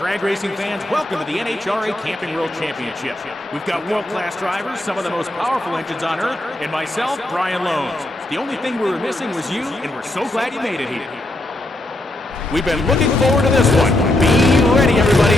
Drag racing fans, welcome to the NHRA Camping World Championship. We've got world-class drivers, some of the most powerful engines on Earth, and myself, Brian Loans. The only thing we were missing was you, and we're so glad you made it here. We've been looking forward to this one. Be ready, everybody.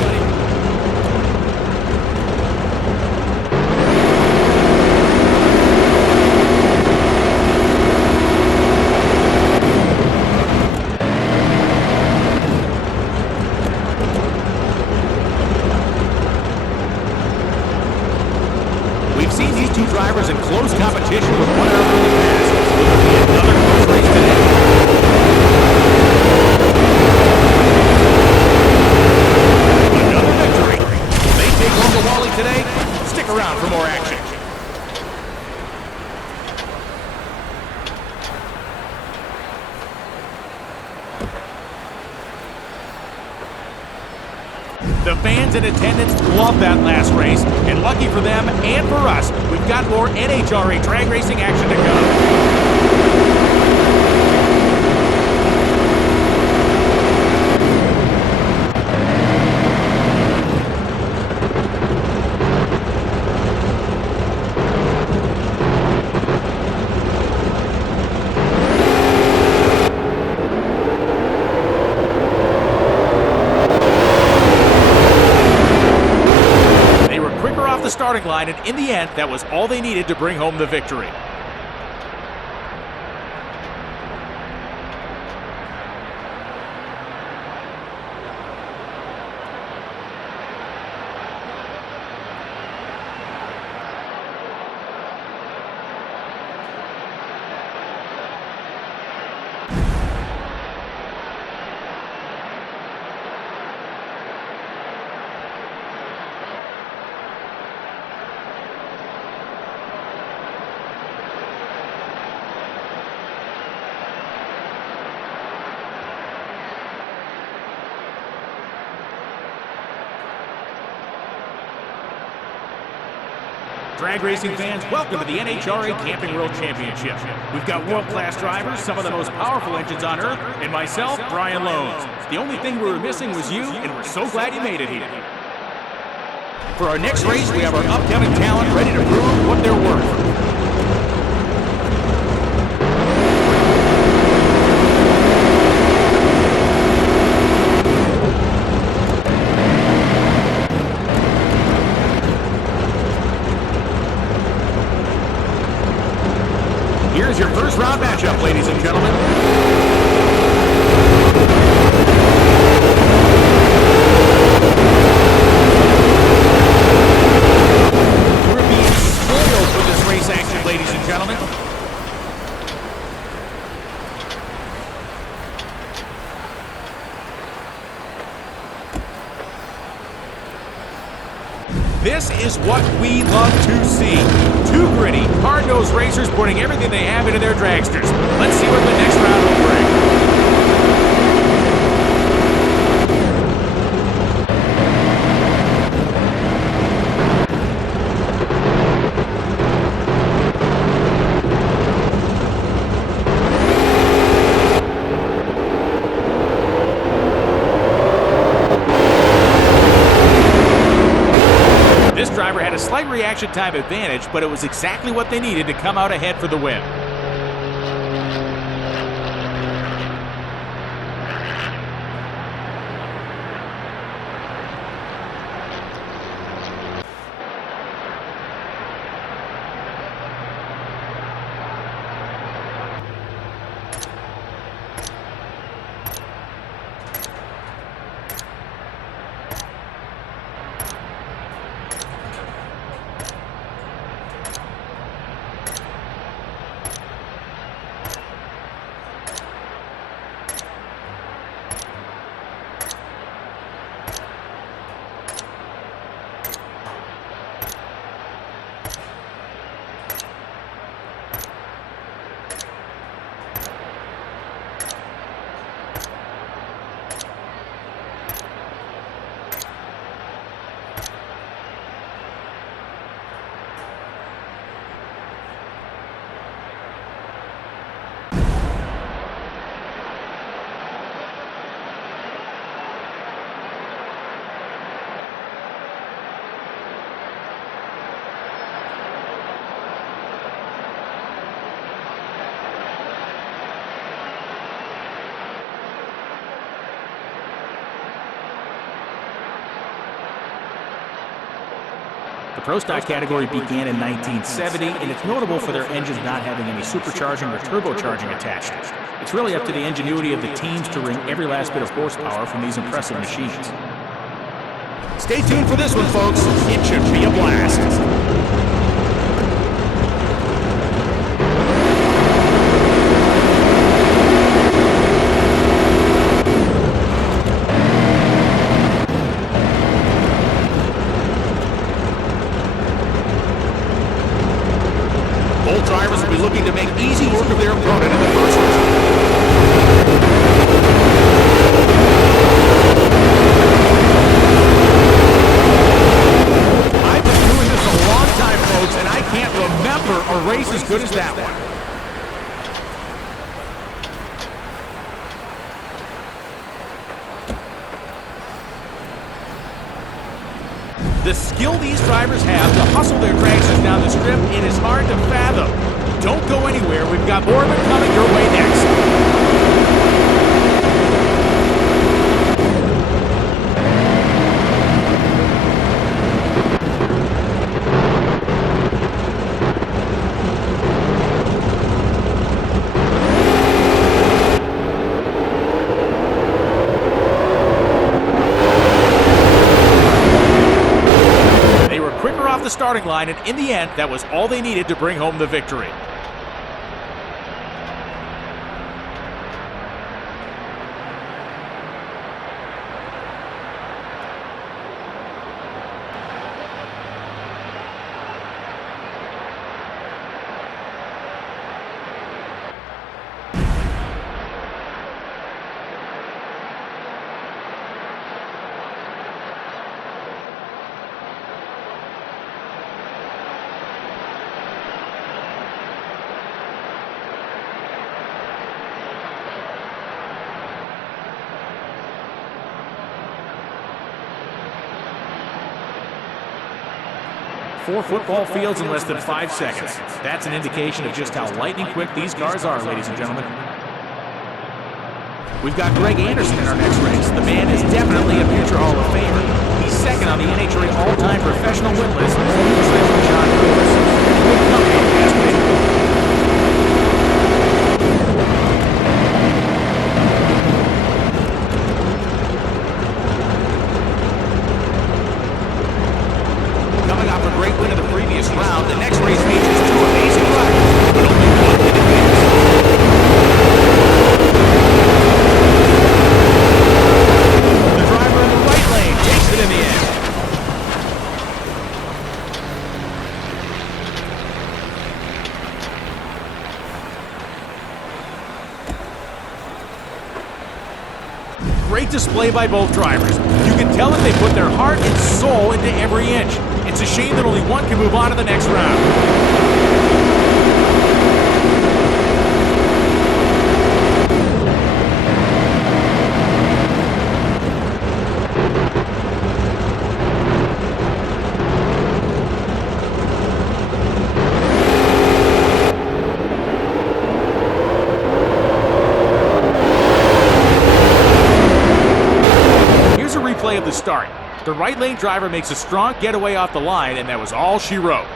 Two drivers in close competition with one another in the past. Will there be another close race today? Another victory. Will they take home the Wally today? Stick around for more action. The fans in attendance love that last race, and lucky for them and for us, we've got more NHRA drag racing action to come. The starting line, and in the end, that was all they needed to bring home the victory. Drag racing fans, welcome to the NHRA Camping World Championship. We've got world-class drivers, some of the most powerful engines on Earth, and myself, Brian Loans. The only thing we were missing was you, and we're so glad you made it here. For our next race, we have our upcoming talent ready to prove what they're worth. Here's your first round matchup, ladies and gentlemen. We're being spoiled with this race action, ladies and gentlemen. This is what we love to see. Two gritty, hard-nosed racers putting everything they have into their dragsters. Let's see what the next round will bring. This driver had a slight reaction time advantage, but it was exactly what they needed to come out ahead for the win. The Pro Stock category began in 1970, and it's notable for their engines not having any supercharging or turbocharging attached. It's really up to the ingenuity of the teams to wring every last bit of horsepower from these impressive machines. Stay tuned for this one, folks. It should be a blast. Both drivers will be looking to make easy work of their opponent in the first round. I've been doing this a long time, folks, and I can't remember a race as good as that one. The skill these drivers have to hustle their dragsters down the strip, it is hard to fathom. Don't go anywhere. We've got more of it coming your way next. The starting line, and in the end, that was all they needed to bring home the victory. Four football fields in less than 5 seconds. That's an indication of just how lightning quick these cars are, ladies and gentlemen. We've got Greg Anderson in our next race. The man is definitely a future Hall of Famer. He's second on the NHRA all-time professional win list. John Lewis. Good company, fast pace. Great win of the previous round. The next race features two amazing drivers, but only one can advance. The driver in the right lane takes it in the end. Great display by both drivers. You can tell that they put their heart and soul into every inch. It's a shame that only one can move on to the next round. Here's a replay of the start. The right lane driver makes a strong getaway off the line, and that was all she wrote.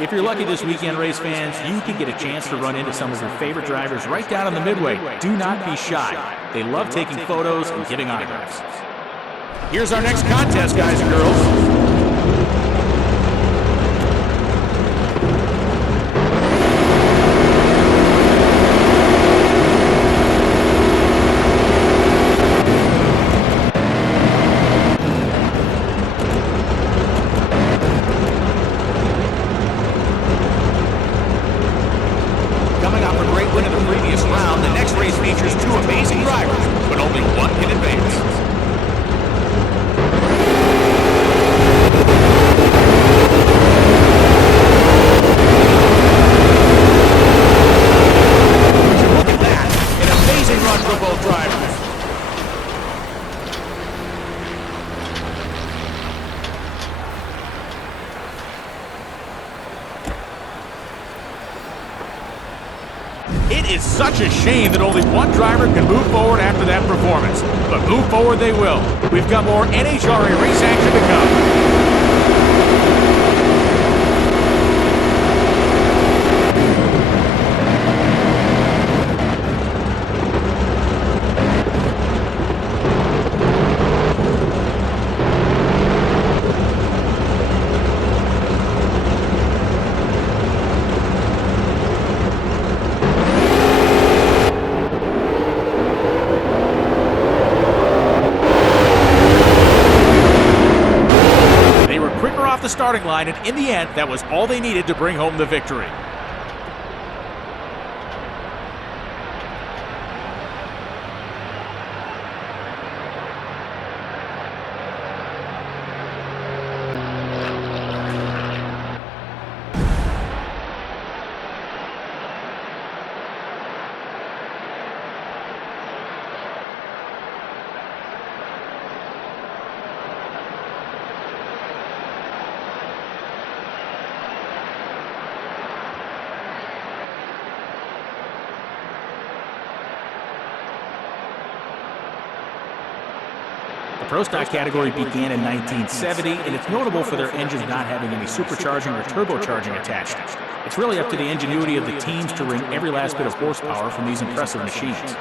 If you're lucky this weekend, race fans, you can get a chance to run into some of your favorite drivers right down on the midway. Do not be shy. They love taking photos and giving autographs. Here's our next contest, guys and girls. It is such a shame that only one driver can move forward after that performance. But move forward they will. We've got more NHRA race action to come. The starting line, and in the end, that was all they needed to bring home the victory. The Pro Stock category began in 1970, and it's notable for their engines not having any supercharging or turbocharging attached. It's really up to the ingenuity of the teams to wring every last bit of horsepower from these impressive machines.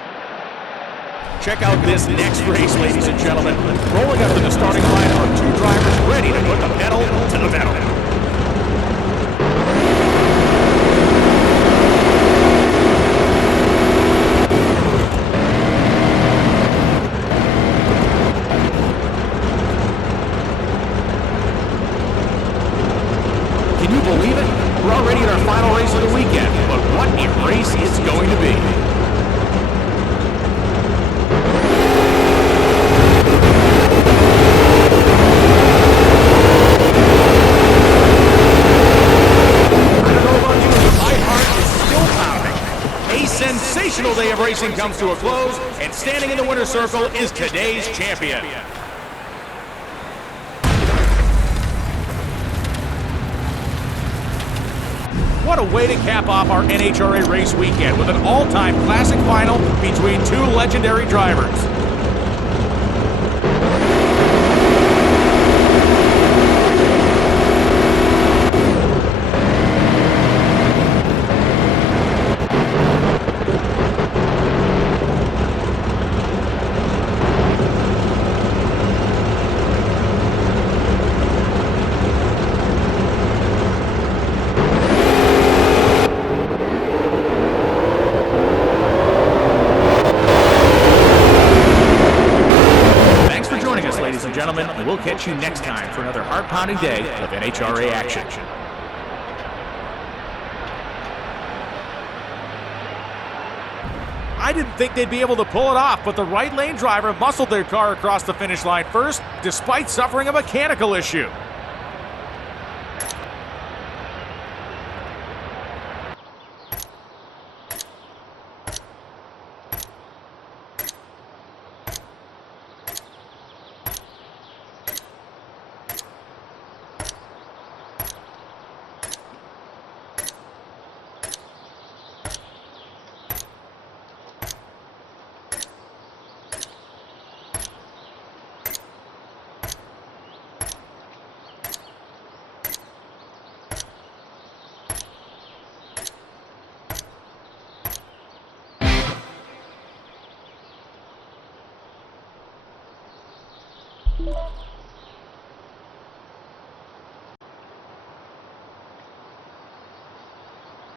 Check out this next race, ladies and gentlemen. Rolling up to the starting line are two drivers ready to put the pedal to the metal. Can you believe it? We're already at our final race of the weekend, but what a race it's going to be. I don't know about you, but my heart is still pounding. A sensational day of racing comes to a close, and standing in the winner's circle is today's champion. What a way to cap off our NHRA race weekend with an all-time classic final between two legendary drivers. Gentlemen, and we'll catch you next time for another heart-pounding day of NHRA action. I didn't think they'd be able to pull it off, but the right lane driver muscled their car across the finish line first, despite suffering a mechanical issue. You